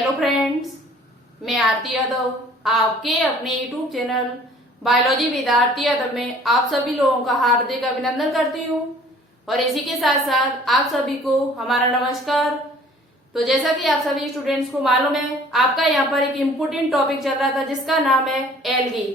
Hello friends, मैं आरती यादव आपके अपने YouTube channel biology with Aarti Yadav में आप सभी लोगों का हार्दिक अभिनंदन करती हूँ और इसी के साथ साथ आप सभी को हमारा नमस्कार। तो जैसा कि आप सभी स्टूडेंट्स को मालूम है, आपका यहाँ पर एक इम्पोर्टेंट टॉपिक चल रहा था जिसका नाम है एल्गी।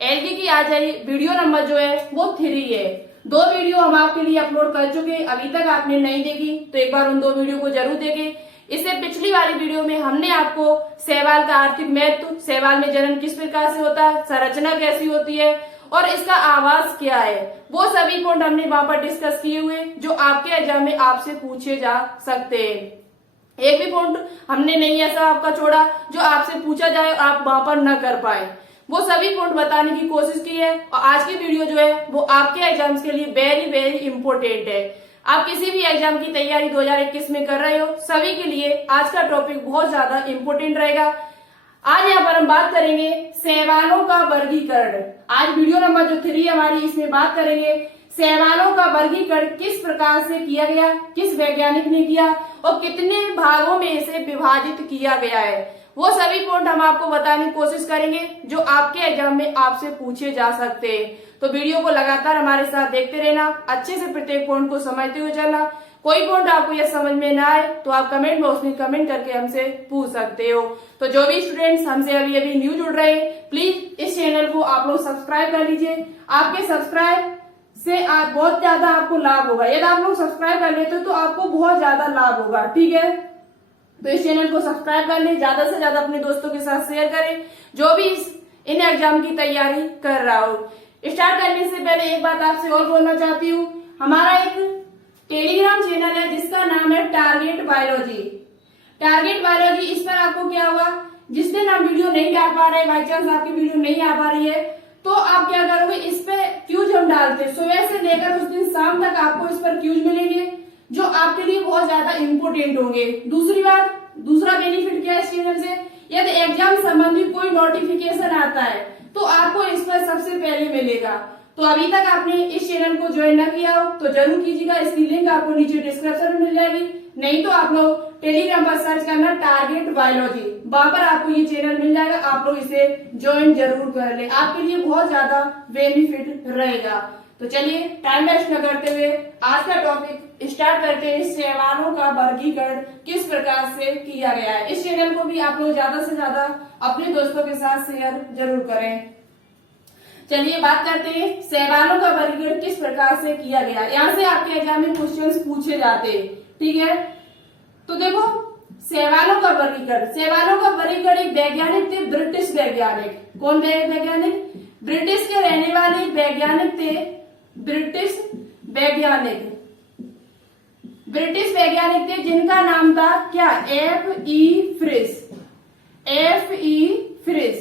एल्गी की आज वीडियो नंबर जो है वो 3 है। 2 वीडियो हम आपके लिए अपलोड कर चुके, अभी तक आपने नहीं देखी तो एक बार उन 2 वीडियो को जरूर देखें। इससे पिछली वाली वीडियो में हमने आपको शैवाल का आर्थिक महत्व, शैवाल में जनन किस प्रकार से होता है, संरचना कैसी होती है और इसका आवास क्या है, वो सभी पॉइंट हमने वहां पर डिस्कस किए हुए जो आपके एग्जाम में आपसे पूछे जा सकते हैं। एक भी पॉइंट हमने नहीं ऐसा आपका छोड़ा जो आपसे पूछा जाए और आप वहां पर न कर पाए, वो सभी पॉइंट बताने की कोशिश की है। और आज की वीडियो जो है वो आपके एग्जाम्स के लिए वेरी वेरी इंपॉर्टेंट है। आप किसी भी एग्जाम की तैयारी 2021 में कर रहे हो, सभी के लिए आज का टॉपिक बहुत ज्यादा इंपॉर्टेंट रहेगा। आज यहाँ पर हम बात करेंगे शैवालों का वर्गीकरण। आज वीडियो नंबर जो 3 हमारी, इसमें बात करेंगे शैवालों का वर्गीकरण किस प्रकार से किया गया, किस वैज्ञानिक ने किया और कितने भागों में इसे विभाजित किया गया है, वो सभी पॉइंट हम आपको बताने की कोशिश करेंगे जो आपके एग्जाम में आपसे पूछे जा सकते हैं। तो वीडियो को लगातार हमारे साथ देखते रहना, अच्छे से प्रत्येक पॉइंट को समझते हुए चलना। कोई पॉइंट आपको यह समझ में ना आए तो आप कमेंट बॉक्स में कमेंट करके हमसे पूछ सकते हो। तो जो भी स्टूडेंट्स हमसे अभी अभी न्यू जुड़ रहे हैं, प्लीज इस चैनल को आप लोग सब्सक्राइब कर लीजिए। आपके सब्सक्राइब से बहुत ज्यादा आपको लाभ होगा। यदि आप लोग सब्सक्राइब कर लेते हो तो आपको बहुत ज्यादा लाभ होगा, ठीक है। तो इस चैनल को सब्सक्राइब कर लें, ज्यादा से ज्यादा अपने दोस्तों के साथ शेयर करें जो भी इन एग्जाम की तैयारी कर रहा हो। स्टार्ट करने से पहले एक बात आपसे और बोलना चाहती हूँ, हमारा एक टेलीग्राम चैनल है जिसका नाम है टारगेट बायोलॉजी। टारगेट बायोलॉजी, इस पर आपको क्या हुआ, जिस दिन आप वीडियो नहीं डाल पा रहे, बाई चांस आपकी वीडियो नहीं आ पा रही है, तो आप क्या करोगे, इस पे क्यूज हम डालते हैं, सुबह से लेकर उस दिन शाम तक आपको इस पर क्यूज मिलेंगे जो आपके लिए बहुत ज्यादा इंपोर्टेंट होंगे। दूसरी बात, दूसरा बेनिफिट क्या है इस चैनल से, यदि एग्जाम संबंधित कोई नोटिफिकेशन आता है तो आपको इस पर सबसे पहले मिलेगा। तो अभी तक आपने इस चैनल को ज्वाइन न किया हो तो जरूर कीजिएगा, इसकी लिंक आपको नीचे डिस्क्रिप्शन में मिल जाएगी। नहीं तो आप लोग टेलीग्राम पर सर्च करना टारगेट बायोलॉजी, वहां पर आपको ये चैनल मिल जाएगा। आप लोग इसे ज्वाइन जरूर कर ले, आपके लिए बहुत ज्यादा बेनिफिट रहेगा। तो चलिए टाइम वेस्ट न करते हुए आज का टॉपिक स्टार्ट करते हैं। शैवालों का वर्गीकरण किस प्रकार से किया गया है। इस चैनल को भी आप लोग ज्यादा से ज्यादा अपने दोस्तों के साथ शेयर जरूर करें। चलिए बात करते हैं शैवालों का वर्गीकरण किस प्रकार से किया गया। यहाँ से आपके एग्जाम में क्वेश्चंस पूछे जाते हैं, ठीक है। तो देखो शैवालों का वर्गीकरण, शैवालों का वर्गीकरण एक वैज्ञानिक थे, ब्रिटिश वैज्ञानिक। कौन वैज्ञानिक? ब्रिटिश के रहने वाले वैज्ञानिक थे, ब्रिटिश वैज्ञानिक। ब्रिटिश वैज्ञानिक थे जिनका नाम था क्या, F.E. फ्रिश। F.E. फ्रिश,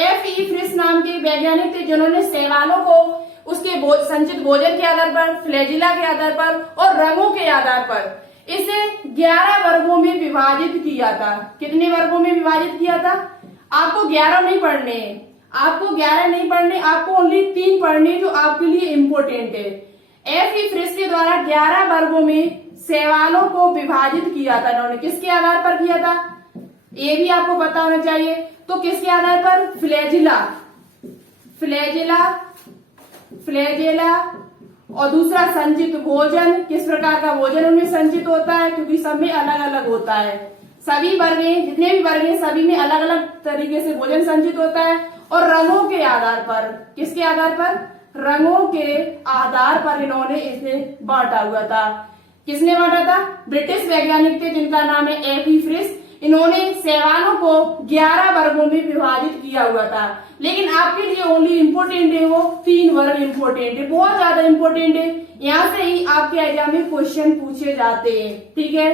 F.E. फ्रिश नाम के वैज्ञानिक थे जिन्होंने शैवालों को उसके संचित भोजन के आधार पर, फ्लैजिला के आधार पर और रंगों के आधार पर इसे 11 वर्गों में विभाजित किया था। कितने वर्गों में विभाजित किया था? आपको 11 नहीं पढ़ने, आपको 11 नहीं पढ़ने, आपको ओनली 3 पढ़ने जो आपके लिए इम्पोर्टेंट है। F.E. फ्रिश के द्वारा 11 वर्गों में शैवालों को विभाजित किया था। इन्होंने किसके आधार पर किया था, ये भी आपको पता होना चाहिए। तो किसके आधार पर? फ्लैजिला, फ्लैजिला, फ्लैजिला और दूसरा संचित भोजन, किस प्रकार का भोजन उनमें संचित होता है, क्योंकि सब में अलग अलग होता है। सभी वर्गें, जितने भी वर्ग हैं सभी में अलग अलग तरीके से भोजन संचित होता है। और रंगों के आधार पर, किसके आधार पर? रंगों के आधार पर इन्होंने इसे बांटा हुआ था। किसने बांटा था? ब्रिटिश वैज्ञानिक थे जिनका नाम है F.E. फ्रिश। इन्होंने शैवालों को 11 वर्गों में विभाजित किया हुआ था। लेकिन आपके लिए ओनली इम्पोर्टेंट है वो 3 वर्ग इम्पोर्टेंट है, बहुत ज्यादा इम्पोर्टेंट है। यहाँ से ही आपके एग्जाम में क्वेश्चन पूछे जाते हैं, ठीक है।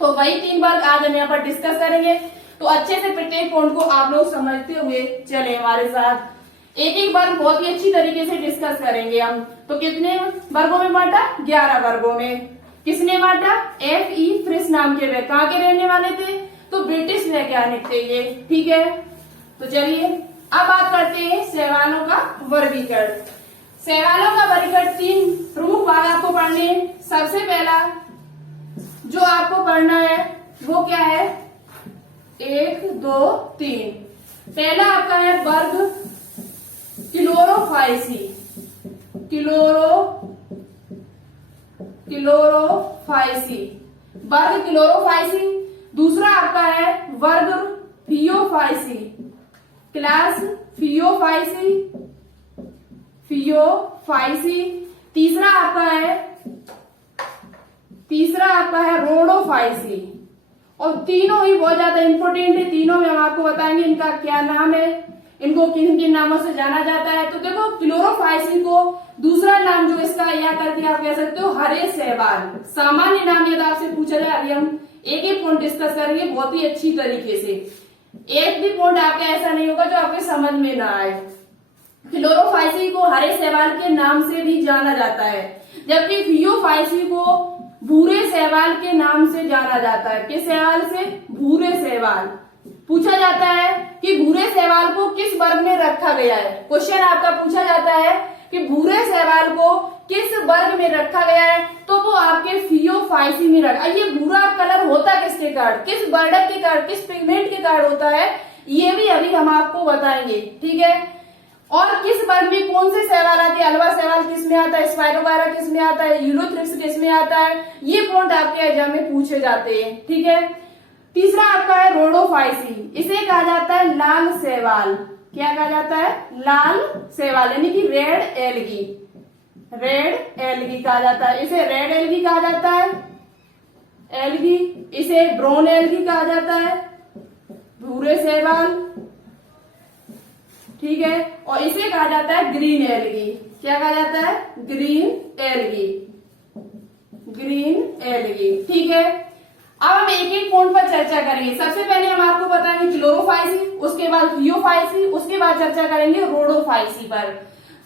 तो वही 3 वर्ग आज हम यहाँ पर डिस्कस करेंगे। तो अच्छे से प्रत्येक पॉइंट को आप लोग समझते हुए चले हमारे साथ। एक एक वर्ग बहुत ही अच्छी तरीके से डिस्कस करेंगे हम। तो कितने वर्गों में बांटा? 11 वर्गों में। किसने बांटा? F.E. फ्रिश नाम के वे कहाँ के रहने वाले थे? तो ब्रिटिश वैज्ञानिक थे ये, ठीक है। तो चलिए अब बात करते हैं शैवालों का वर्गीकरण। शैवालों का वर्गीकरण 3 प्रमुख भाग आपको पढ़ने हैं। सबसे पहला जो आपको पढ़ना है वो क्या है, 1 2 3। पहला आपका है वर्ग क्लोरोफाइसी, क्लोरोफाइसी, वर्ग क्लोरोफाइसी। दूसरा आपका है वर्ग फियोफाइसी, क्लास फियोफाइसी, फियोफाइसी। तीसरा आपका है रोडोफाइसी। और तीनों ही बहुत ज्यादा इंपॉर्टेंट है, तीनों में हम आपको बताएंगे इनका क्या नाम है, इनको किन किन नामों से जाना जाता है। तो देखो क्लोरोफाइसी को दूसरा नाम जो इसका या करके आप कह सकते हो हरे शैवाल, सामान्य नाम यदि आपसे पूछा जाए, अभी हम एक एक पॉइंट डिस्कस करेंगे बहुत ही अच्छी तरीके से। एक भी पॉइंट आपका ऐसा नहीं होगा जो आपके समझ में ना आए। क्लोरोफाइसी को हरे शैवाल के नाम से भी जाना जाता है, जबकि फियोफाइसी को भूरे शैवाल के नाम से जाना जाता है। किस शैवाल से? भूरे शैवाल। पूछा जाता है कि भूरे शैवाल को किस वर्ग में रखा गया है। क्वेश्चन आपका पूछा जाता है कि भूरे शैवाल को किस वर्ग में रखा गया है, तो वो आपके फियोफाइसी में रखा। ये भूरा कलर होता किसके कारण, किस वर्णक के कारण, किस पिगमेंट के कारण होता है, ये भी अभी हम आपको बताएंगे, ठीक है। और किस वर्ग में कौन से शैवाल आते हैं, अल्वा शैवाल किस में आता है, स्पाइरोगायरा किस में आता है, यूरोथ्रिप्स किस में आता है, ये पॉइंट आपके एग्जाम में पूछे जाते हैं, ठीक है। तीसरा आपका है रोडोफाइसी, इसे कहा जाता है लाल शैवाल। क्या कहा जाता है? लाल शैवाल, यानी कि रेड एल्गी, रेड एल्गी कहा जाता है। इसे रेड एल्गी कहा जाता है, एल्गी। इसे ब्राउन एल्गी कहा जाता है, भूरे शैवाल, ठीक है। और इसे कहा जाता है ग्रीन एल्गी। क्या कहा जाता है? ग्रीन एल्गी, ग्रीन एल्गी, ठीक है। अब हम एक एक पॉइंट पर चर्चा करेंगे। सबसे पहले हम आपको बताएंगे क्लोरोफाइसी, उसके बाद फियोफाइसी, उसके बाद चर्चा करेंगे रोडोफाइसी पर।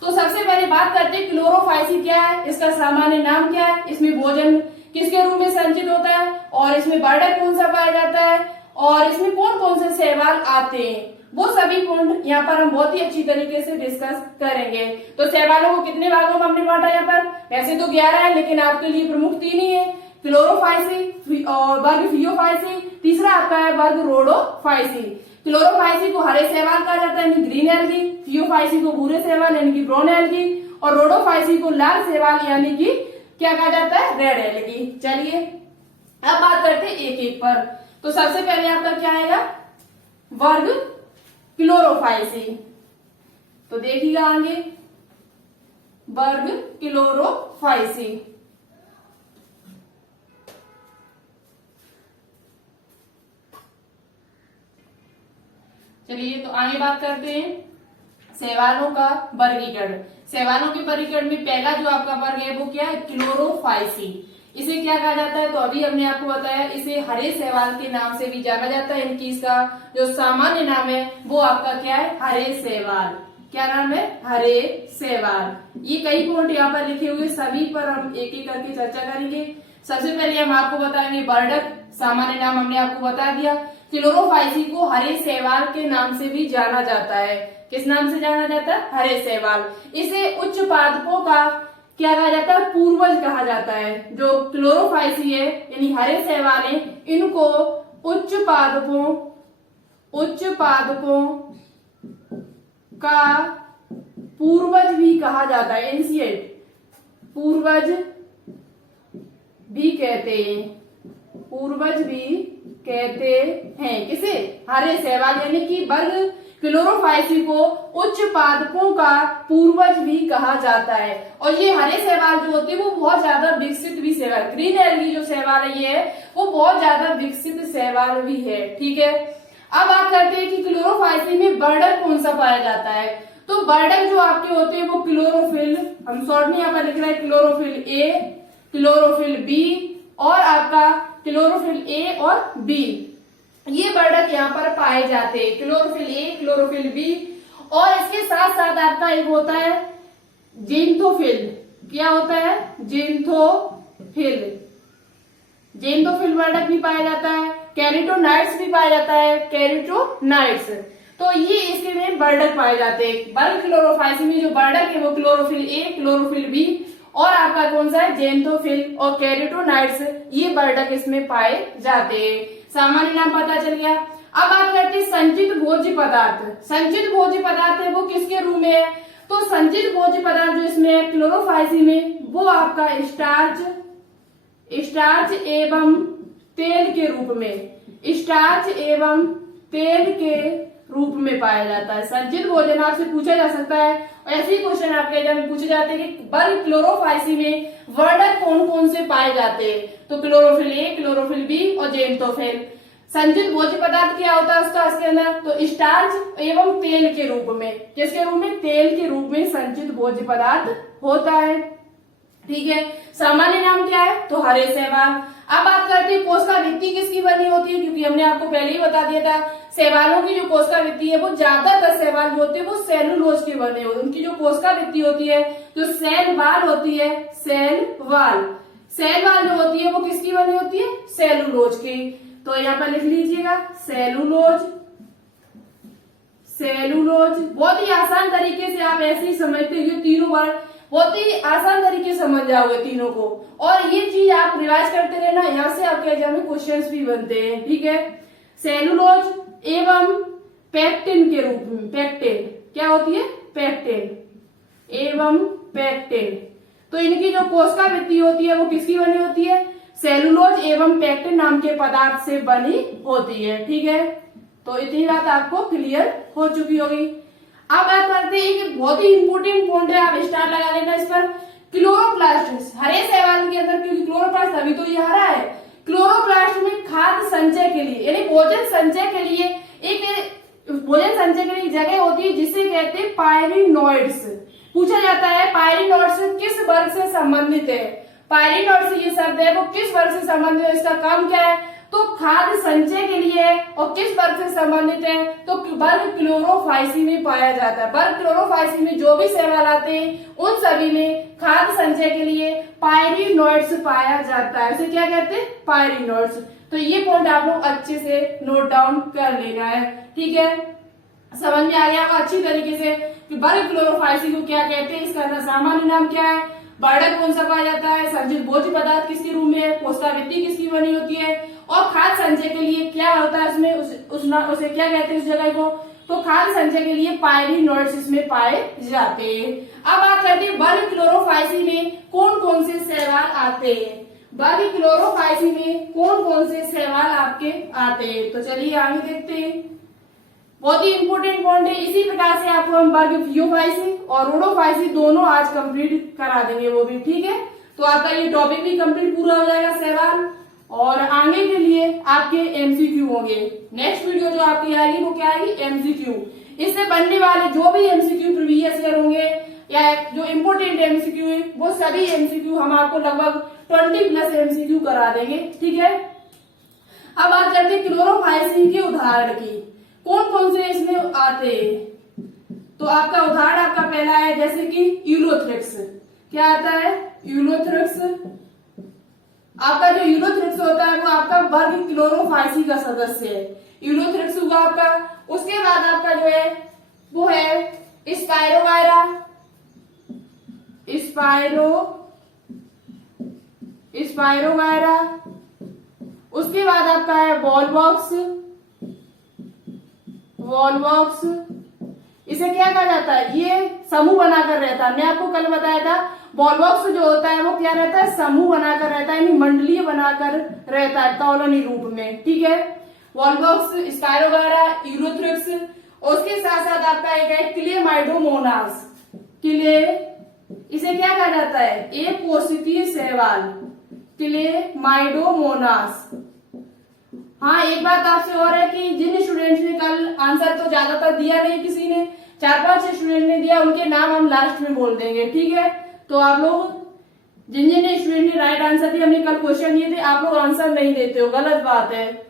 तो सबसे पहले बात करते हैं क्लोरोफाइसी क्या है, इसका सामान्य नाम क्या है, इसमें भोजन किसके रूप में संचित होता है, और इसमें वर्णक कौन सा पाया जाता है, और इसमें कौन कौन से शैवाल आते हैं, वो सभी पॉइंट यहाँ पर हम बहुत ही अच्छी तरीके से डिस्कस करेंगे। तो शैवालों को कितने भागों में हमने बांटा यहाँ पर? वैसे तो 11 है, लेकिन आपके लिए प्रमुख 3 ही है, क्लोरोफाइसी और वर्ग फियोफाइसी, तीसरा आपका है वर्ग रोडोफाइसी। क्लोरोफाइसी को हरे शैवाल कहा जाता है यानी ग्रीन एल्गी, फियोफाइसी को भूरे शैवाल यानी कि ब्राउन एल्गी, और रोडोफाइसी को लाल शैवाल यानी कि क्या कहा जाता है? Red algae. चलिए अब बात करते हैं एक एक पर। तो सबसे पहले आपका क्या आएगा? वर्ग क्लोरोफाइसी। तो देखिएगा आगे, वर्ग क्लोरोफाइसी। चलिए तो आगे बात करते हैं शैवालों का वर्गीकरण। शैवालों के वर्गीकरण में पहला जो आपका वर्ग है वो क्या है? क्लोरोफाइसी। इसे क्या कहा जाता है? तो अभी हमने आपको बताया, इसे हरे शैवाल के नाम से भी जाना जाता है, इनकी इसका जो सामान्य नाम है वो आपका क्या है? हरे शैवाल। क्या नाम है? हरे शैवाल। ये कई पॉइंट यहाँ पर लिखे हुए, सभी पर हम एक एक करके चर्चा करेंगे। सबसे पहले हम आपको बताएंगे वर्णक, सामान्य नाम हमने आपको बता दिया। क्लोरोफाइसी को हरे शैवाल के नाम से भी जाना जाता है। किस नाम से जाना जाता है? हरे शैवाल। इसे उच्च पादपों का क्या कहा जाता है? पूर्वज कहा जाता है। जो क्लोरोफाइसी है यानी हरे शैवाल है, इनको उच्च पादपों का पूर्वज भी कहा जाता है। एंशिएंट पूर्वज भी कहते हैं, पूर्वज भी कहते हैं। किसे? हरे शैवाल, यानी कि वर्ग क्लोरोफाइसी को उच्च पादपों का पूर्वज भी कहा जाता है। और ये हरे शैवाल जो होते हैं वो बहुत ज्यादा विकसित भी शैवाल, ग्रीन एल्गी जो शैवाल है ये है वो बहुत ज्यादा विकसित शैवाल भी है, ठीक है। अब बात करते हैं कि क्लोरोफाइसी में वर्णक कौन सा पाया जाता है। तो वर्णक जो आपके होते हैं वो क्लोरोफिल, हम शॉर्ट में यहाँ पर लिख रहे हैं क्लोरोफिल ए, क्लोरोफिल बी और आपका क्लोरोफिल ए और बी, ये वर्णक यहाँ पर पाए जाते हैं, क्लोरोफिल ए, क्लोरोफिल बी। और इसके साथ साथ आपका एक होता है जेंथोफिल। क्या होता है? जेंथोफिल। जेंथोफिल वर्णक भी पाया जाता है, कैरिटोनाइट्स भी पाया जाता है, कैरिटोनाइट्स। तो ये इसके में वर्णक पाए जाते हैं। वर्ग क्लोरोफाइसी में जो वर्णक है वो क्लोरोफिल ए, क्लोरोफिल बी और आपका कौन सा है? जेंथोफिल और कैरिटोनाइट्स, ये वर्णक इसमें पाए जाते हैं। सामान्य नाम पता चल गया। अब बात करते हैं संचित भोज्य पदार्थ। संचित भोज्य पदार्थ है वो किसके रूप में है? तो संचित भोज्य पदार्थ जो इसमें है क्लोरोफाइसिन में, वो आपका स्टार्च एवं तेल के रूप में, स्टार्च एवं तेल के रूप में पाया जाता है। संचित भोजन आपसे पूछा जा सकता है, और ऐसे ही क्वेश्चन आपके एग्जाम में पूछे जाते हैं कि वर्ग क्लोरोफाइसिन में वर्णक कौन कौन से पाए जाते हैं? तो क्लोरोफिल ए, क्लोरोफिल बी और ज़ेनथोफिल। संचित भोज्य पदार्थ क्या होता है उसका इसके अंदर? तो स्टार्च एवं तेल के रूप में, किसके रूप में? तेल के रूप में संचित भोज्य पदार्थ होता है। ठीक है, सामान्य नाम क्या है? तो हरे शैवाल। अब बात करते हैं कोशिका भित्ति किसकी बनी होती है, क्योंकि हमने आपको पहले ही बता दिया था शैवालों की जो कोशिका भित्ति है वो ज्यादातर शैवाल जो होते हैं वो सेलुलोज के बने होते हैं। उनकी जो कोशिका भित्ति होती है, जो सेल वाल होती है, सेल वाल जो होती है वो किसकी बनी होती है? सेलुलोज की। तो यहाँ पर लिख लीजिएगा सेलुलोज। बहुत ही आसान तरीके से आप ऐसे ही समझते हुए तीनों वर्ड बहुत ही आसान तरीके से समझ जाओगे तीनों को, और ये चीज आप रिवाइज करते रहना, यहाँ से आपके एग्जाम में क्वेश्चंस भी बनते हैं। ठीक है, सेलुलोज एवं पेक्टिन के रूप में, पेक्टिन क्या होती है? पेक्टिन एवं पेक्टिन। तो इनकी जो कोशिका भित्ति होती है वो किसकी बनी होती है? सेलुलोज एवं पेक्टिन नाम के पदार्थ से बनी होती है। ठीक है, तो इतनी बात आपको क्लियर हो चुकी होगी। अब बात करते हैं कि बहुत ही इंपोर्टेंट पॉइंट है, आप स्टार लगा लेना इस पर। क्लोरोप्लास्ट हरे शैवाल के अंदर, क्योंकि क्लोरोप्लास्ट अभी तो ये हरा है। क्लोरोप्लास्ट में खाद्य संचय के लिए यानी भोजन संचय के लिए एक जगह होती है जिसे कहते हैं पायरिनोइड्स। पूछा जाता है पायरिनोइड्स किस वर्ग से संबंधित है? पायरिनोइड्स ये शब्द है वो किस वर्ग से संबंधित है, इसका काम क्या है? तो खाद्य संचय के लिए है। और किस वर्ग से संबंधित है? तो वर्ग क्लोरोफाइसी में पाया जाता है। वर्ग क्लोरोफाइसी में जो भी शैवाल आते हैं उन सभी में खाद्य संचय के लिए पायरिनोइड्स पाया जाता है। इसे क्या कहते हैं? पायरिनोइड्स। तो ये पॉइंट आप लोग अच्छे से नोट डाउन कर लेना है। ठीक है, समझ में आ गया आपको अच्छी तरीके से कि वर्ग क्लोरोफाइसी को क्या कहते हैं, इसका सामान्य नाम क्या है, वर्णक कौन सा पाया जाता है, संचित भोज्य पदार्थ किसके रूप में है, कोशिका भित्ति किसकी बनी होती है, और खाद्य संचय के लिए क्या होता है उसमें, उसे क्या कहते हैं उस जगह को? तो खाद्य संचय के लिए पायरिनोइड्स इसमें पाए जाते हैं। अब बात करते हैं वर्ग क्लोरोफाइसी में कौन कौन से शैवाल आते हैं। वर्ग क्लोरोफाइसी में कौन कौन से शैवाल आपके आते हैं, तो चलिए आगे देखते हैं। बहुत ही इंपोर्टेंट पॉइंट है। इसी प्रकार से आपको हम वर्ग फियोफाइसी और रोडोफाइसी दोनों आज कंप्लीट करा देंगे वो भी। ठीक है, तो आपका ये टॉपिक भी कंप्लीट पूरा हो जाएगा शैवाल, और आगे के लिए आपके एमसीक्यू होंगे। नेक्स्ट वीडियो जो आपकी आएगी वो क्या आएगी? एमसीक्यू। इससे बनने वाले जो भी एमसीक्यू प्रीवियस ईयर होंगे या जो इम्पोर्टेंट एमसीक्यू है वो सभी एमसीक्यू हम आपको लगभग 20+ एमसीक्यू करा देंगे। ठीक है, अब बात करते हैं क्लोरोफाइसिन के उदाहरण की, कौन कौन से इसमें आते हैं। तो आपका उदाहरण आपका पहला है जैसे कि यूलोथ्रिक्स। क्या आता है? यूलोथ्रिक्स। आपका जो यूलोथ्रिक्स होता है वो आपका वर्ग क्लोरोफाइसी का सदस्य है। यूलोथ्रिक्स हुआ आपका। उसके बाद आपका जो है वो है स्पाइरोगायरा। स्पाइरोगायरा। उसके बाद आपका है वॉलवॉक्स। इसे क्या कहा जाता है? ये समूह बनाकर रहता है। मैं आपको कल बताया था वॉलवॉक्स जो होता है वो क्या रहता है? समूह बनाकर रहता है, यानी मंडलीय बनाकर रहता है कॉलोनी रूप में। ठीक है, वॉलवॉक्स, स्पाइरोगायरा, यूलोथ्रिक्स। उसके साथ साथ आपका एक है क्लेमाइडोमोनास। इसे क्या कहा जाता है? एक कोशिकीय शैवाल, क्लेमाइडोमोनास। हाँ, एक बात आपसे और है कि जिन स्टूडेंट्स ने कल आंसर तो ज्यादातर दिया नहीं, किसी ने 4-5 स्टूडेंट ने दिया, उनके नाम हम लास्ट में बोल देंगे। ठीक है, तो आप लोग जिन स्टूडेंट ने राइट आंसर दिया, हमने कल क्वेश्चन दिए थे, आप लोग आंसर नहीं देते हो, गलत बात है।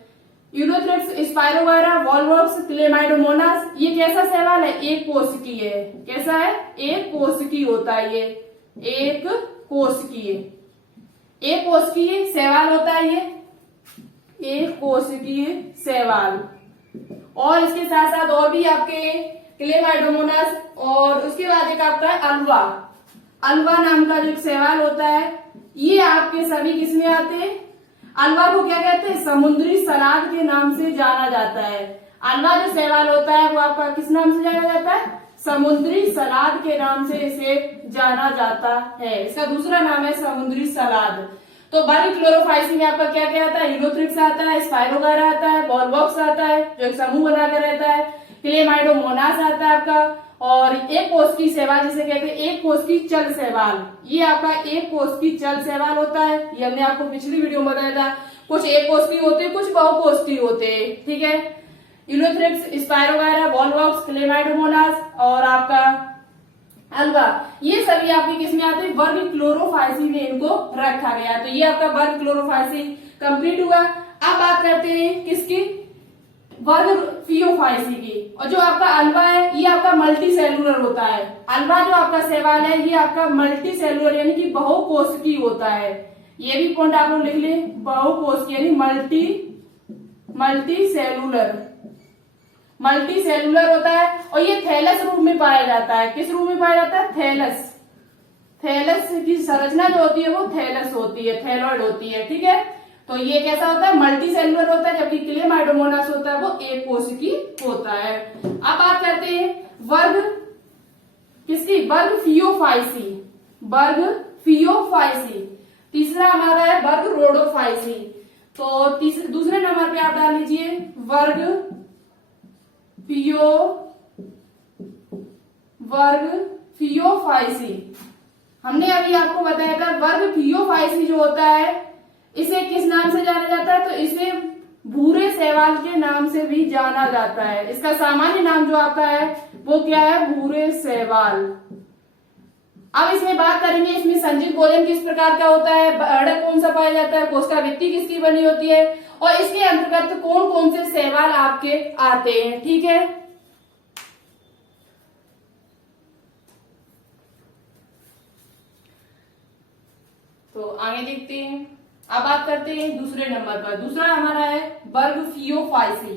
यूलोथ्रिक्स, स्पाइरोगायरा, वॉलवॉक्स, क्लेमाइडोमोनास, ये कैसा शैवाल है? एक कोशिकीय है। कैसा है? एक कोशिकीय होता है ये, एक कोशिकीय शैवाल होता है ये, एक कोशिकीय शैवाल। और इसके साथ साथ और भी आपके क्लेमाइडोमोनास, और उसके बाद एक आपका है अल्वा नाम का जो एक शैवाल होता है, ये आपके सभी किसमें आते हैं? अल्वा को क्या कहते हैं? समुद्री सलाद के नाम से जाना जाता है। अल्वा जो शैवाल होता है वो आपका किस नाम से जाना जाता है? समुद्री सलाद के नाम से इसे जाना जाता है। इसका दूसरा नाम है समुद्री सलाद। तो वर्ग क्लोरोफाइसी में आपका क्या क्या आता है? यूरोथ्रिक्स आता है, स्पाइरोगारा आता है, बॉलवॉक्स आता है जो एक समूह बनाकर रहता है, क्लेमाइडोमोनास आता है आपका, और एक कोष की शैवाल जिसे कहते हैं एक कोष की चल शैवाल। ये आपका एक कोष की चल शैवाल होता है। ये हमने आपको पिछली वीडियो में बताया था। कुछ एक कोष की होते हैं, कुछ बहुकोष की होते हैं, ठीक है। यूरोथ्रिक्स, स्पाइरोगारा, बॉलवॉक्स, क्लेमाइडोमोनास और आपका अल्वा, ये सभी आपके किस में आते हैं? वर्ग क्लोरोफाइसी में इनको रखा गया। तो ये आपका वर्ग क्लोरोफाइसी कंप्लीट हुआ। अब बात करते हैं किसकी? वर्ग फियोफाइसी की। और जो आपका अल्वा है ये आपका मल्टी सेलुलर होता है। अल्वा जो आपका शैवाल है ये आपका मल्टी सेलुलर यानी कि बहुकोशिकीय होता है। ये भी पॉइंट आप लोग लिख लें, बहुकोशिकीय यानी मल्टी सेलुलर होता है। और ये थैलस रूप में पाया जाता है। किस रूप में पाया जाता है? थैलस की संरचना जो होती है वो थैलस होती है, थैलॉइड होती है, ठीक है। तो ये कैसा होता है? मल्टी सेलुलर होता है, जबकि क्लेमाइडोमोनास होता है वो एक कोशिकीय होता है। अब बात करते हैं वर्ग किसकी? वर्ग फियोफाइसी। तीसरा हमारा है वर्ग रोडोफाइसी। तो दूसरे नंबर पे आप डाल लीजिए वर्ग फियोफाइसी। हमने अभी आपको बताया था वर्ग फियोफाइसी जो होता है इसे किस नाम से जाना जाता है? तो इसे भूरे शैवाल के नाम से भी जाना जाता है। इसका सामान्य नाम जो आपका है वो क्या है? भूरे शैवाल। अब इसमें बात करेंगे इसमें संचित भोजन किस प्रकार का होता है, बढ़क कौन सा पाया जाता है, कोशिकाभित्ति किसकी बनी होती है, और इसके अंतर्गत कौन कौन से शैवाल आपके आते हैं, ठीक है। तो आगे देखते हैं। अब बात करते हैं दूसरे नंबर पर। दूसरा हमारा है वर्ग फियोफाइसी।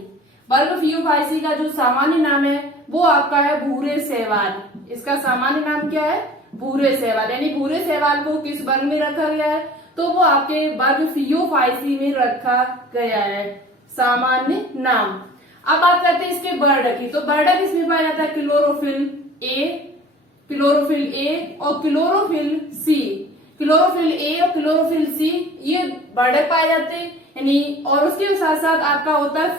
वर्ग फियोफाइसी का जो सामान्य नाम है वो आपका है भूरे शैवाल। इसका सामान्य नाम क्या है? भूरे शैवाल। यानी भूरे शैवाल को किस वर्ग में रखा गया है? तो वो आपके वर्ग फियोफाइसी में रखा गया है, सामान्य नाम। अब बात करते हैं इसके वर्णक की। तो वर्णक इसमें पाया जाता है क्लोरोफिल ए और क्लोरोफिल सी। क्लोरोफिल ए और क्लोरोफिल सी ये वर्णक पाए जाते हैं, यानी और उसके साथ साथ आपका होता है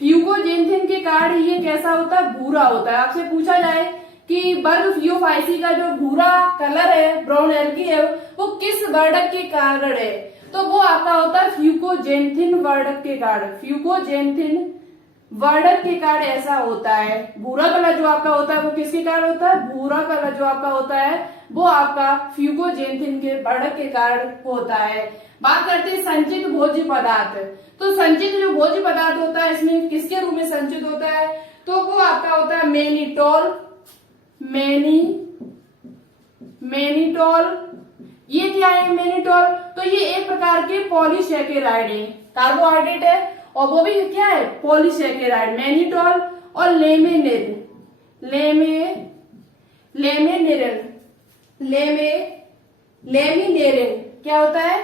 फ्यूकोजेंथेन के कारण ये कैसा होता है? भूरा होता है। आपसे पूछा जाए कि वर्ग फियोफाइसी का जो भूरा कलर है, ब्राउन एल्गी है, वो किस वर्णक के कारण है? तो वो आपका होता है फ्यूकोजेंथिन वर्णक के कारण। फ्यूकोजेंथिन वर्णक के कारण ऐसा होता है। भूरा कलर जो आपका होता है वो किसके कारण होता है? भूरा कलर जो आपका होता है वो आपका फ्यूकोजेंथिन के वर्णक के कारण होता है। बात करते हैं संचित भोज्य पदार्थ। तो संचित जो भोज्य पदार्थ होता है इसमें किसके रूप में संचित होता है? तो वो आपका होता है मेनिटोल। ये क्या है मेनिटोल? तो ये एक प्रकार के पॉलीसैकेराइड है, कार्बोहाइड्रेट है, और वो भी क्या है? पॉलीसैकेराइड। मेनिटोल और लेमिनेरिन क्या होता है?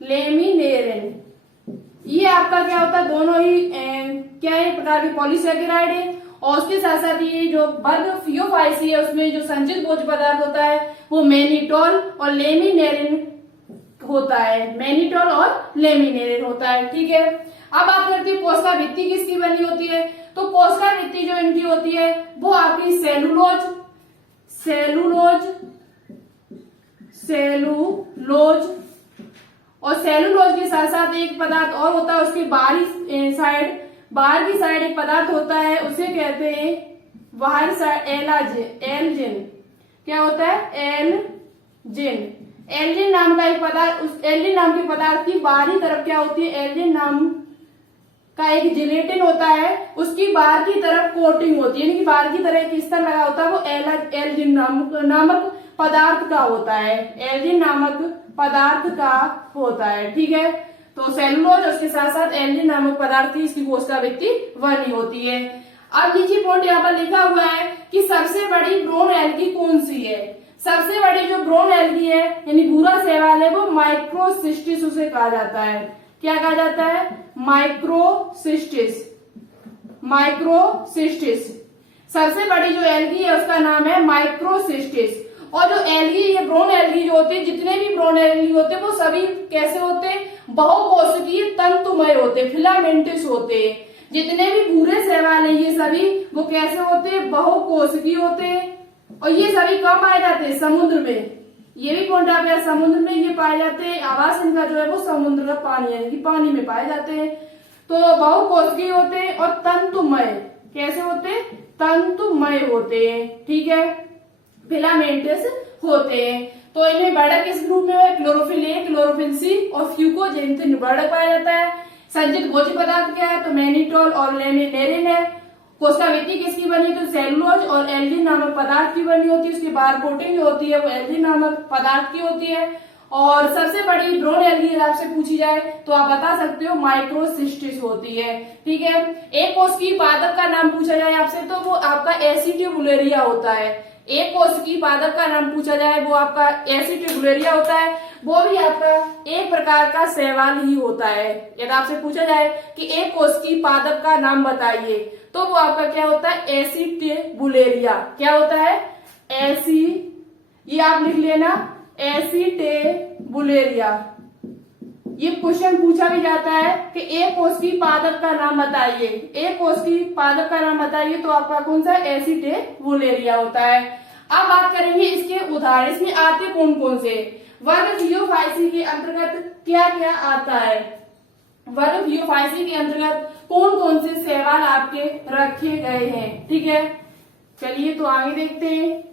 लेमिनेरिन। ये आपका क्या होता है? दोनों ही क्या है? प्रकार के पॉलीसैकेराइड है। और उसके साथ साथ ये जो वर्ग फियोफाइसी है उसमें जो संचित भोज्य पदार्थ होता है वो मेनिटोल और लेमिनेरिन होता है। मेनिटोल और लेमिनेरिन होता है, ठीक है। अब बात करते हैं कोशिकाभित्ति किसकी बनी होती है? तो कोशिकाभित्ति जो इनकी होती है वो आपकी सेलुलोज और सेलुलोज के साथ साथ एक पदार्थ और होता है उसके बाहर की साइड एक पदार्थ होता है, उसे कहते हैं बाहरी साइड एल्जिन। क्या होता है? एल्जिन नाम का एक पदार्थ, उस एल्जिन नाम के पदार्थ की बाहरी तरफ क्या होती है? एल्जिन नाम का एक जिलेटिन होता है, उसकी बाहर की तरफ कोटिंग होती है, यानी कि बाहर की तरफ एक स्तर लगा होता है, वो एल्जिन नामक पदार्थ का होता है। एल्जिन नामक पदार्थ का होता है, ठीक है। तो सेलुलोज उसके साथ साथ एल्जिन नामक पदार्थ की इसकी कोशिकाभित्ति बनी होती है। अब नीचे पॉइंट यहाँ पर लिखा हुआ है कि सबसे बड़ी ब्रोन एल्गी कौन सी है। सबसे बड़ी जो ब्रोन एल्गी है यानी भूरा शैवाल है वो माइक्रोसिस्टिस उसे कहा जाता है। क्या कहा जाता है? माइक्रोसिस्टिस। माइक्रोसिस्टिस सबसे बड़ी जो एल्गी है उसका नाम है माइक्रोसिस्टिस। और जो एल्गी, ये ब्रोन एल्गी जो होती है, जितने भी ब्रोन एल्गी होते हैं वो सभी कैसे होते हैं? बहुकोशिकीय तंतुमय होते हैं, फिलामेंटस होते हैं। जितने भी भूरे शैवाल हैं ये सभी वो कैसे होते हैं? बहुकोशिकीय होते हैं। और ये सभी कहाँ पाए जाते हैं? समुद्र में। ये भी पॉइंट आ गया, समुद्र में ये पाए जाते हैं। आवास इनका जो है वो समुद्र का पानी यानी कि पानी में पाए जाते हैं। तो बहुकोशिकीय होते हैं और तंतुमय। कैसे होते हैं? तंतुमय होते हैं। ठीक है, फिलामेंटस होते हैं। तो इनमें वर्णक किस ग्रुप में है? क्लोरोफिल ए, क्लोरोफिल सी और फ्यूकोजेंथिन वर्णक पाया जाता है। संचित भोज्य पदार्थ क्या है? तो मैनिटोल और लेनिन है। कोशिकाभित्ति किसकी बनी? तो सेलुलोज और एल्जिन नामक पदार्थ की बनी होती है। उसकी बार कोटिंग जो होती है वो एल्जिन नामक पदार्थ की होती है। और सबसे बड़ी ब्रोन एल्गी आपसे पूछी जाए तो आप बता सकते हो माइक्रोसिस्टिस होती है। ठीक है, एक कोश की पादप का नाम पूछा जाए आपसे तो वो आपका एसिटिबुलेरिया होता है। एक कोश की पादप का नाम पूछा जाए वो आपका एसिटिबुलेरिया होता है। वो भी आपका एक प्रकार का शैवाल ही होता है। यदि आपसे पूछा जाए कि एक कोश की पादप का नाम बताइए तो वो आपका क्या होता है? एसिटिबुलेरिया। क्या होता है? ये आप लिख लेना, एसिटिबुलेरिया। ये क्वेश्चन पूछा भी जाता है कि एक कोश की पादप का नाम बताइए। एक कोश की पादप का नाम बताइए तो आपका कौन सा? एसिटिबुलेरिया होता है। अब बात करेंगे इसके उदाहरण। इसमें आते कौन कौन से? वर्ग जियोफाइसी के अंतर्गत क्या क्या आता है? वर्ग जियोफाइसी के अंतर्गत कौन कौन से शैवाल आपके रखे गए हैं? ठीक है, चलिए तो आगे देखते हैं।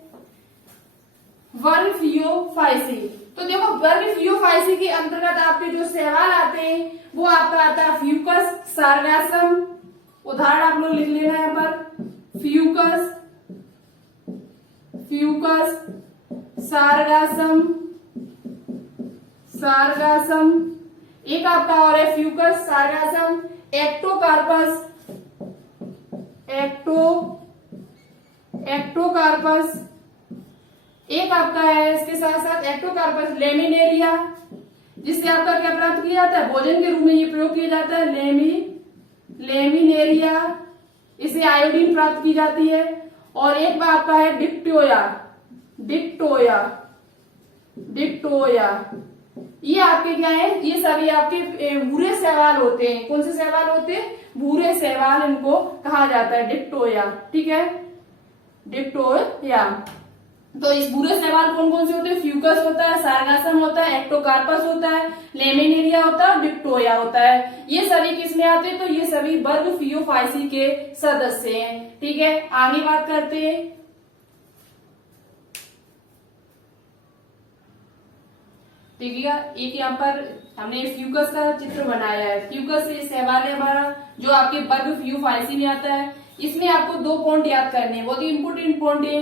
वर्ग जियोफाइसी, तो देखो वर्ग जियोफाइसी के अंतर्गत आपके जो शैवाल आते हैं वो आपका आता है फ्यूकस, सार्गासम। उदाहरण आप लोग लिख लेना यहाँ पर, फ्यूकस, सार्गासम, एक आपका और है फ्यूकस, सार्गासम, एक्टोकार्पस, एक आपका है इसके साथ साथ एक्टोकार्पस लेमिनेरिया, जिससे आपका क्या प्राप्त किया जाता है? भोजन के रूप में ये प्रयोग किया जाता है, लेमिनेरिया। इसे आयोडीन प्राप्त की जाती है। और एक बार आपका है डिप्टोया। ये आपके क्या है? ये सभी आपके भूरे शैवाल होते हैं। कौन से शैवाल होते हैं? भूरे शैवाल इनको कहा जाता है, डिप्टोया। ठीक है, डिप्टोया। तो इस भूरे शैवाल कौन कौन से होते हैं? फ्यूकस होता है, सार्गासम होता है, एक्टोकार्पस होता है, लेमिनेरिया होता है, डिप्टोया होता है। ये सभी किसमें आते हैं? तो ये सभी वर्ग जियोफाइसी के सदस्य हैं। ठीक है, आगे बात करते हैं। देखिएगा, एक यहाँ पर हमने फ्यूकस का चित्र बनाया है। फ्यूकस ये शैवाल है हमारा जो आपके वर्ग जियोफाइसी में आता है। इसमें आपको 2 पॉइंट याद करने हैं, बहुत ही इंपोर्टेंट पॉइंट है।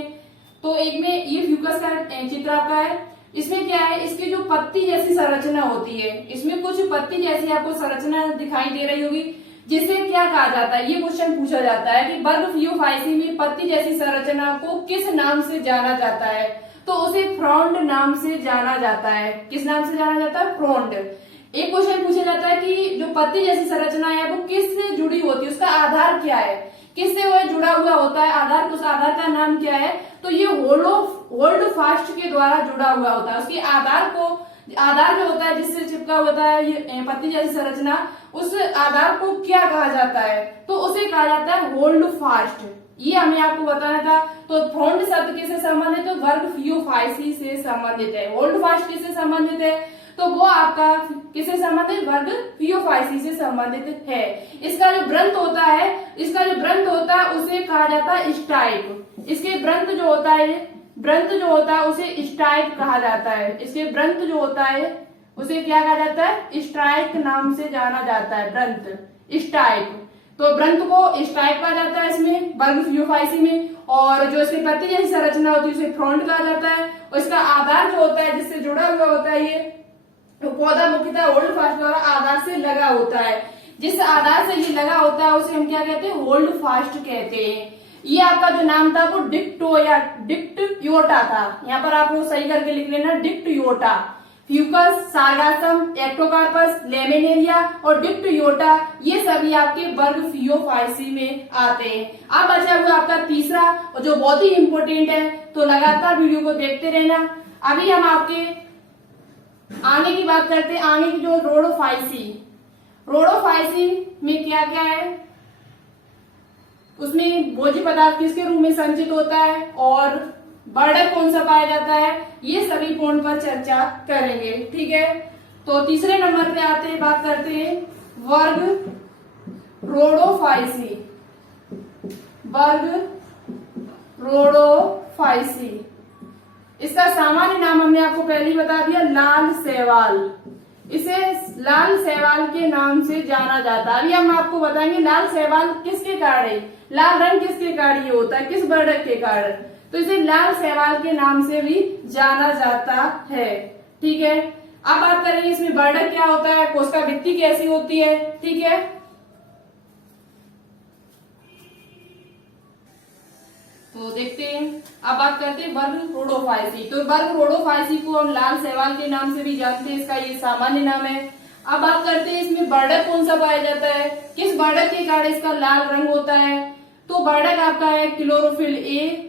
तो एक में ये फ्यूकस का चित्र आपका है। इसमें क्या है? इसकी जो पत्ती जैसी संरचना होती है, इसमें कुछ पत्ती जैसी आपको संरचना दिखाई दे रही होगी, जिसे क्या कहा जाता है? ये क्वेश्चन पूछा जाता है कि वर्ग जियोफाइसी में पत्ती जैसी संरचना को किस नाम से जाना जाता है? तो उसे फ्रॉन्ड नाम से जाना जाता है। किस नाम से जाना जाता है? फ्रॉन्ड। एक क्वेश्चन पूछा जाता है कि जो पत्ती जैसी संरचना है वो किससे जुड़ी होती है? उसका आधार क्या है? किससे वह जुड़ा हुआ होता है? आधार, उस आधार का नाम क्या है? तो ये होल्ड फास्ट के द्वारा जुड़ा हुआ होता है। उसके आधार जो होता है जिससे चिपका होता है ये पत्ती जैसी संरचना, उस आधार को क्या कहा जाता है? तो उसे कहा जाता है होल्ड फास्ट। ये हमें आपको बताना था। तो फ्रॉन्ड शब्द किससे संबंधित है? तो वर्ग जियोफाइसी से संबंधित है। होल्ड फास्ट किससे संबंधित है? तो वो आपका किससे संबंधित? वर्ग जियोफाइसी से संबंधित है। इसका जो ब्रंथ होता है उसे कहा जाता है स्टाइप। इसके ब्रंथ जो होता है उसे स्टाइप कहा जाता है। इसके ब्रंथ जो होता है उसे क्या कहा जाता है? स्टाइप नाम से जाना जाता है, ब्रंथ, स्टाइप। तो ब्रंथ को स्टाइप कहा जाता है इसमें वर्ग जियोफाइसी में। और जो इसकी पत्ती जैसी संरचना होती है उसे फ्रॉन्ड कहा जाता है। और इसका आधार जो होता है जिससे जुड़ा हुआ होता है ये तो पौधा मुख्यतः होल्ड फास्ट द्वारा आधार से लगा होता है। जिस आधार से ये लगा होता है उसे हम क्या कहते हैं, होल्ड फास्ट कहते हैं। ये आपका जो नाम था वो डिक्टयोटा था। यहाँ पर आप लोग सही करके लिख लेना, डिक्टयोटा। फ्यूकस, सार्गासम, एक्टोकार्पस, लेमिनेरिया और डिक्टयोटा ये सभी आपके वर्ग फियोफाइसी में आते हैं। अब बचा हुआ आपका तीसरा और जो बहुत ही इंपॉर्टेंट है, तो लगातार वीडियो को देखते रहना। अभी हम आपके आगे की बात करते हैं, आगे की जो रोडोफाइसी। रोडोफाइसी में क्या क्या है, उसमें भोज्य पदार्थ किसके रूप में संचित होता है और बर्डर कौन सा पाया जाता है, ये सभी पॉइंट पर चर्चा करेंगे। ठीक है, तो तीसरे नंबर पे आते हैं, बात करते हैं वर्ग रोडोफाइसी। वर्ग रोडोफाइसी, इसका सामान्य नाम हमने आपको पहले ही बता दिया, लाल शैवाल। इसे लाल शैवाल के नाम से जाना जाता है। अभी हम आपको बताएंगे लाल शैवाल किसके कारण है, लाल रंग किसके कारण ये होता है, किस बर्डक के कारण, तो इसे लाल शैवाल के नाम से भी जाना जाता है। ठीक है, अब बात करेंगे इसमें बर्डक क्या होता है, कोशिका भित्ति कैसी होती है। ठीक है, तो देखते हैं, अब बात करते हैं वर्ग रोडोफाइसी। तो वर्ग रोडोफाइसी को हम लाल शैवाल के नाम से भी जानते हैं, इसका ये सामान्य नाम है। अब बात करते हैं इसमें बर्डक कौन सा पाया जाता है, किस बर्डक के कारण इसका लाल रंग होता है, तो बर्डक आपका है क्लोरोफिल ए।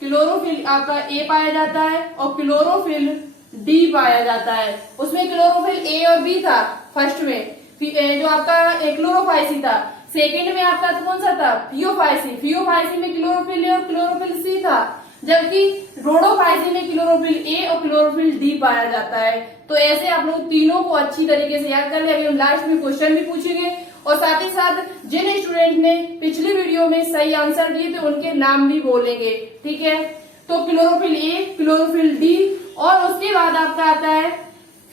क्लोरोफिल आपका ए पाया जाता है और क्लोरोफिल डी पाया जाता है। उसमें क्लोरोफिल ए और बी था फर्स्ट में, जो आपका क्लोरोफाइसी था। सेकंड में आपका कौन सा था, फियोफाइसी। फियोफाइसी में क्लोरोफिल ए और क्लोरोफिल सी था, जबकि रोडोफाइसी में क्लोरोफिल ए और क्लोरोफिल डी पाया जाता है। तो ऐसे आप लोग तीनों को अच्छी तरीके से याद कर ले। अभी हम लास्ट में क्वेश्चन भी पूछेंगे और साथ ही साथ जिन स्टूडेंट ने पिछली वीडियो में सही आंसर दिए थे उनके नाम भी बोलेंगे। ठीक है, तो क्लोरोफिल ए, क्लोरोफिल डी और उसके बाद आपका आता है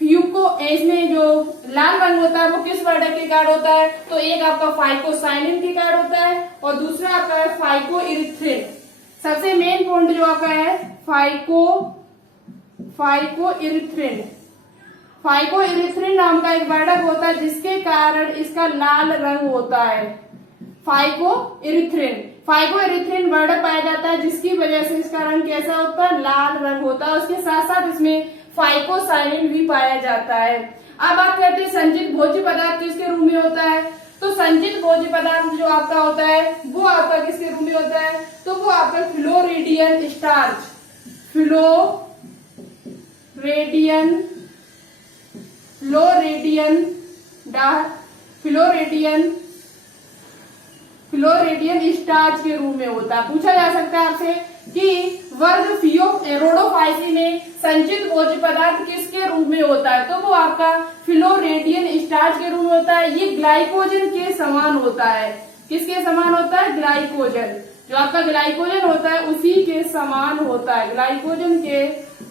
फ्यूको। इसमें जो लाल रंग होता है वो किस बर्डक के कारण होता है, तो एक आपका फाइकोसाइनिन के कारण होता है और दूसरा आपका है फाइकोइरिथ्रिन। सबसे मेन पॉइंट जो आपका है फाइकोइरिथ्रिन। फाइकोइरिथ्रिन नाम का एक बर्डक होता है जिसके कारण इसका लाल रंग होता है। फाइकोइरिथ्रिन बर्डक पाया जाता है जिसकी वजह से इसका रंग कैसा होता है, लाल रंग होता है। उसके साथ साथ इसमें फाइकोसाइनिन भी पाया जाता है। अब बात करते हैं संचित भोज्य पदार्थ किसके रूप में होता है, तो संचित भोज्य पदार्थ जो आपका होता है वो आपका किसके रूप में होता है, तो वो आपका फ्लोरिडियन स्टार्च। फ्लोरिडियन स्टार्च के रूप में होता है। पूछा जा सकता है आपसे कि वर्ग रोडोफाइसी में संचित भोज्य पदार्थ किसके रूप में होता है, तो वो आपका फ्लोरिडियन स्टार्च के रूप में होता है। ये ग्लाइकोजन के समान होता है। किसके समान होता है, ग्लाइकोजन। जो आपका ग्लाइकोजन होता है उसी के समान होता है, ग्लाइकोजन के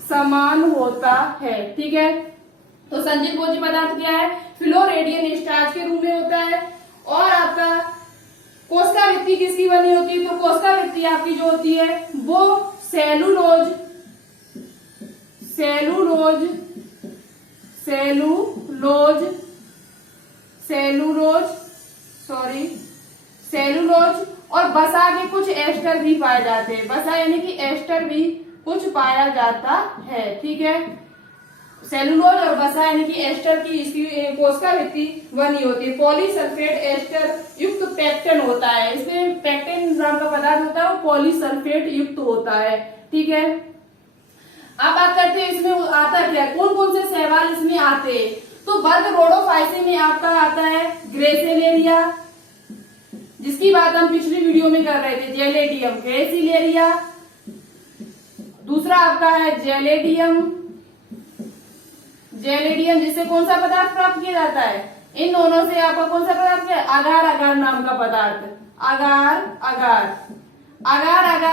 समान होता है। ठीक है, तो संचित भोज्य पदार्थ क्या है, फ्लोरिडियन स्टार्च के रूप में होता है। और आपका कोशिका भित्ति किसकी बनी होती है, तो कोशिका भित्ति आपकी जो होती है वो सेलुलोज और वसा के कुछ एस्टर भी पाए जाते हैं। वसा यानी कि एस्टर भी कुछ पाया जाता है। ठीक है, सेलुलोज और वसा यानी कि एस्टर की इसकी कोशिका भित्ति बनी होती है। पॉलीसल्फेट एस्टर युक्त पेक्टिन होता है। इसमें पेक्टिन नाम का पदार्थ होता है वो पॉलीसल्फेट युक्त होता है। ठीक है, अब बात करते हैं इसमें आता क्या है, कौन कौन से शैवाल इसमें आते हैं, तो वर्ग रोडोफाइसी में आपका आता है ग्रेसिलेरिया, जिसकी बात हम पिछली वीडियो में कर रहे थे, जेलेडियम, ग्रेसिलेरिया। दूसरा आपका है जेलेडियम, जिससे कौन सा पदार्थ प्राप्त किया जाता है, इन दोनों से आपका कौन सा पदार्थ किया, अगार नाम का पदार्थ, अगार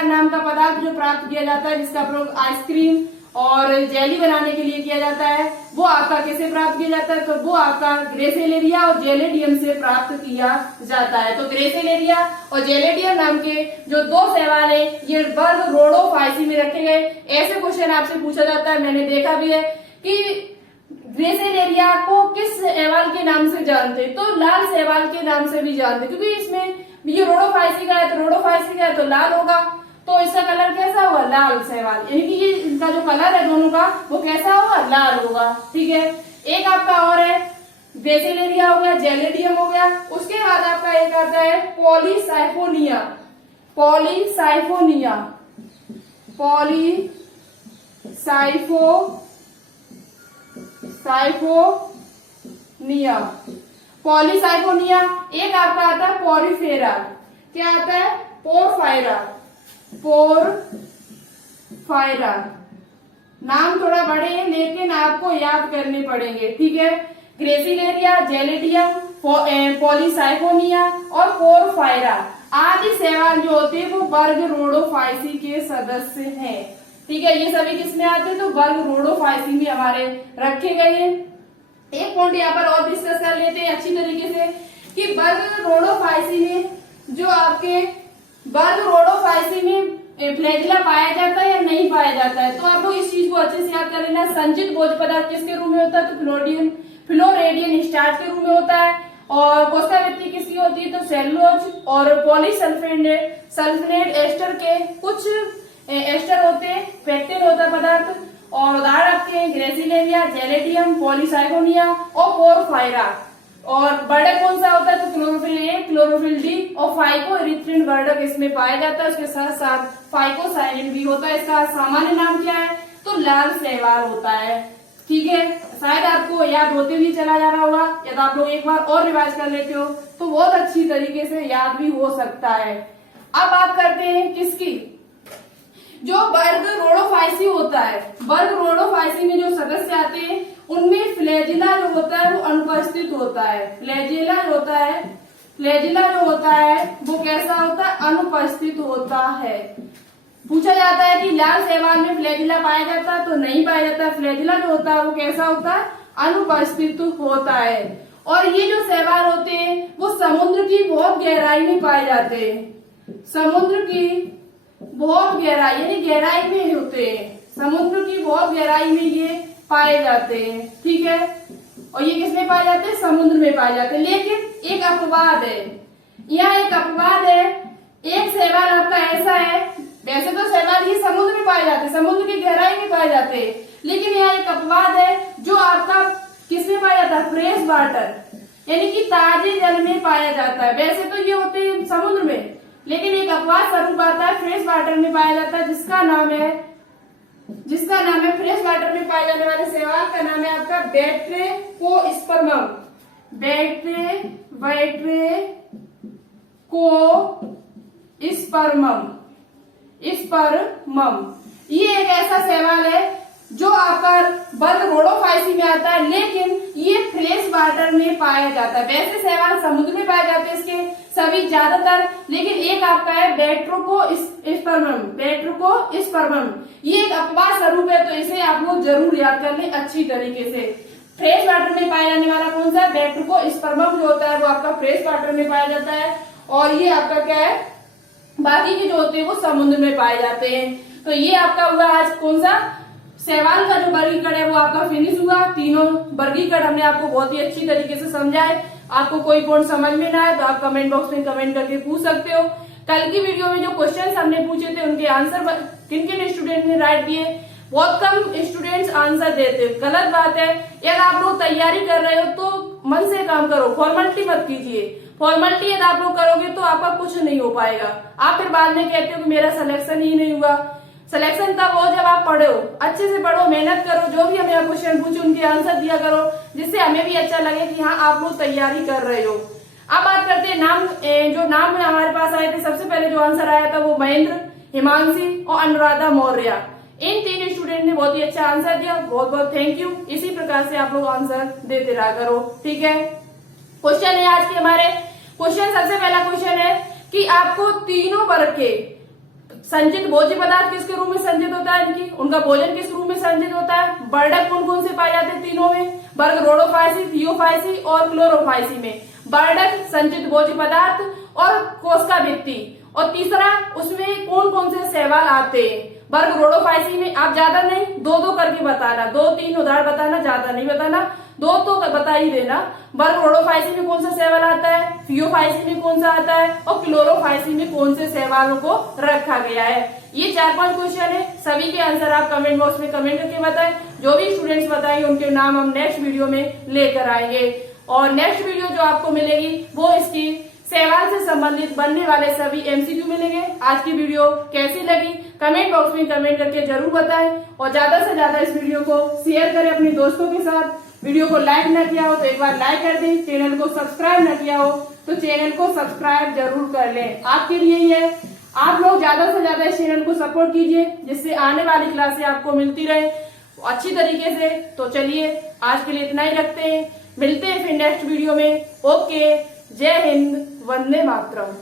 नाम का पदार्थ जो प्राप्त किया जाता है, जिसका प्रयोग आइसक्रीम और जेली बनाने के लिए किया जाता है, वो आपका किसे प्राप्त किया जाता है, तो वो आपका ग्रेसिलेरिया और जेलेडियम से प्राप्त किया जाता है। तो ग्रेसिलेरिया और जेलेडियम नाम के जो दो शैवाल है ये वर्ग रोडोफाइसी में रखे गए। ऐसे क्वेश्चन आपसे पूछा जाता है, मैंने देखा भी है कि ग्रेसिलेरिया को किस शैवाल के नाम से जानते? तो लाल शैवाल के नाम से भी जानते, क्योंकि इसमें ये रोडोफाइसी का है, तो रोडोफाइसी का है तो लाल होगा, तो इसका कलर कैसा होगा? लाल शैवाल, यानी कि ये इनका जो कलर है दोनों का वो कैसा होगा? लाल होगा। ठीक है, एक आपका और है, ग्रेसिलेरिया हो गया, जेलिडियम हो गया, उसके बाद आपका एक आता है पॉलीसाइफोनिया। Polysiphonia, Polysiphonia. एक आपका आता है पोरिफेरा। क्या आता है? पोरफायरा। नाम थोड़ा बड़े हैं लेकिन आपको याद करने पड़ेंगे। ठीक है, ग्रेसिलेरिया, जेलिडियम, पॉलीसाइफोनिया और पोरफायरा आदि शैवाल जो होते हैं वो वर्ग रोडोफाइसी के सदस्य हैं। ठीक है, ये सभी किसमें आते हैं? तो वर्ग रोडोफाइसी में हमारे रखे गए हैं। एक पॉइंट यहाँ पर और डिस्कस कर लेते हैं अच्छी तरीके से कि वर्ग रोडोफाइसी में जो आपके वर्ग रोडोफाइसी में फ्लैजिला पाया जाता है या नहीं पाया जाता है, तो आप लोग इस चीज को अच्छे से याद कर लेना। संचित भोज्य पदार्थ किसके रूप में होता है? तो फ्लोरेडियन स्टार्च के रूप में होता है। और कोष्ठावृत्ति किसकी होती है? तो सेलुलोज और पॉलीसल्फेनेट एस्टर के कुछ एस्टर होते हैं, पेक्टिन होता है पदार्थ। और उदाहरण रखते हैं ग्रेसिलेरिया, जेलिडियम, पॉलीसाइफोनिया और पोरफायरा। और वर्डक कौन सा होता है? तो क्लोरोफिल ए, क्लोरोफिल डी और फाइकोइरिथ्रिन वर्डक इसमें पाया जाता है। उसके साथ साथ फाइकोसाइनिन भी होता है। इसका सामान्य नाम क्या है? तो लाल शैवाल होता है। ठीक है, शायद आपको याद होते हुए चला जा रहा होगा, या तो आप लोग एक बार और रिवाइज कर लेते हो तो बहुत अच्छी तरीके से याद भी हो सकता है। अब बात करते हैं किसकी? जो वर्ग रोडोफाइसी होता है, वर्ग रोडोफाइसी में जो सदस्य आते हैं उनमें फ्लैजिला जो होता है वो अनुपस्थित होता है। फ्लैजिला जो होता है वो कैसा होता है? अनुपस्थित होता है। पूछा जाता है कि लाल शैवाल में फ्लैजिला पाया जाता है? तो नहीं पाया जाता। फ्लैजिला जो होता है वो कैसा होता है? अनुपस्थित होता है। और ये जो शैवाल होते हैं वो समुद्र की बहुत गहराई में पाए जाते हैं। समुद्र की बहुत गहराई यानी गहराई में होते हैं। समुद्र की बहुत गहराई में ये पाए जाते हैं। ठीक है, और ये किसमें पाए जाते हैं? समुद्र में पाए जाते हैं। लेकिन एक अपवाद है, यहाँ एक अपवाद है। एक शैवाल आपका ऐसा है, वैसे तो शैवाल ये समुद्र में पाए जाते हैं, समुद्र की गहराई में पाए जाते हैं, लेकिन यहाँ एक अपवाद है जो आपका किसमें पाया जाता है? फ्रेश वाटर, यानी कि ताजे जल में पाया जाता है। वैसे तो ये होते हैं समुद्र में, लेकिन एक अपवाद स्वरूप आता है, फ्रेश वाटर में पाया जाता है, जिसका नाम है फ्रेश वाटर में पाए जाने वाले शैवाल का नाम है आपका बैट्रेकोस्पर्मम। बैट्रेकोस्पर्मम ये एक ऐसा शैवाल है जो आपका वर्ग रोडोफाइसी में आता है, लेकिन ये फ्रेश वाटर में पाया जाता है। वैसे शैवाल समुद्र में पाए जाते हैं इसके सभी ज्यादातर, लेकिन एक आपका है बैट्रेकोस्पर्मम। ये एक अपवाद स्वरूप है, तो इसे आप लोग जरूर याद कर लें अच्छी तरीके से। फ्रेश वाटर में पाया जाने वाला कौन सा? बैट्रेकोस्पर्मम जो होता है वो आपका फ्रेश वाटर में पाया जाता है, और ये आपका क्या है? बाकी के जो होते हैं वो समुद्र में पाए जाते हैं। तो ये आपका हुआ आज कौन सा? शैवाल का जो वर्गीकरण है वो आपका फिनिश हुआ। तीनों वर्गीकरण हमने आपको बहुत ही अच्छी तरीके से समझाए। आपको कोई पॉइंट समझ में ना आए तो आप कमेंट बॉक्स में कमेंट करके पूछ सकते हो। कल की वीडियो में जो क्वेश्चंस हमने पूछे थे उनके आंसर किन किन स्टूडेंट ने राइट दिए? बहुत कम स्टूडेंट्स आंसर देते, गलत बात है। यदि आप लोग तैयारी कर रहे हो तो मन से काम करो, फॉर्मेलिटी मत कीजिए। फॉर्मेलिटी यदि आप लोग करोगे तो आपका कुछ नहीं हो पाएगा। आप फिर बाद में कहते हो कि मेरा सिलेक्शन ही नहीं हुआ। सिलेक्शन तब हो जब आप पढ़ो, अच्छे से पढ़ो, मेहनत करो, जो भी हमें क्वेश्चन पूछे उनके आंसर दिया करो, जिससे हमें भी अच्छा लगे कि हाँ आप लोग तैयारी कर रहे हो। अब बात करते हैं नाम। जो नाम हमारे पास आए थे, सबसे पहले जो आंसर आया था वो महेंद्र, हिमांशी और अनुराधा मौर्य। इन तीन स्टूडेंट ने बहुत ही अच्छा आंसर दिया, बहुत बहुत थैंक यू। इसी प्रकार से आप लोग आंसर देते रहा करो। ठीक है, क्वेश्चन है आज के हमारे। क्वेश्चन सबसे पहला क्वेश्चन है कि आपको तीनों वर्ग के संचित भोज्य पदार्थ किसके रूप में संचित होता है, इनकी उनका भोजन किस रूप में संचित होता है, वर्डक कौन कौन से पाए जाते हैं तीनों में, वर्ग रोडोफाइसी, थियोफाइसी और क्लोरोफाइसी में। वर्डक, संचित भोज्य पदार्थ और कोशिका भित्ति, और तीसरा उसमें कौन कौन से शैवाल आते हैं। वर्गरोड़ोफाइसी में आप ज्यादा नहीं, दो दो करके बताना, 2-3 उदाहरण बताना, ज्यादा नहीं बताना, दो तो बता ही देना। वर्गरोड़ोफाइसी में कौन सा शैवाल आता है, फियोफाइसी में कौन सा आता है और क्लोरोफाइसी में कौन से शैवालों को रखा गया है। ये 4-5 क्वेश्चन है, सभी के आंसर आप कमेंट बॉक्स में कमेंट करके बताएं। जो भी स्टूडेंट्स बताएंगे उनके नाम हम नेक्स्ट वीडियो में लेकर आएंगे। और नेक्स्ट वीडियो जो आपको मिलेगी वो इसकी शैवाल से संबंधित बनने वाले सभी एमसीक्यू मिलेंगे। आज की वीडियो कैसी लगी कमेंट बॉक्स में कमेंट करके जरूर बताएं और ज्यादा से ज्यादा इस वीडियो को शेयर करें अपने दोस्तों के साथ। वीडियो को लाइक न किया हो तो एक बार लाइक कर दें, चैनल को सब्सक्राइब न किया हो तो चैनल को सब्सक्राइब जरूर कर लें। आपके लिए ही है, आप लोग ज्यादा से ज्यादा इस चैनल को सपोर्ट कीजिए जिससे आने वाली क्लासें आपको मिलती रहे अच्छी तरीके से। तो चलिए आज के लिए इतना ही रखते हैं, मिलते हैं फिर नेक्स्ट वीडियो में। ओके, जय हिंद, वंदे मातरम।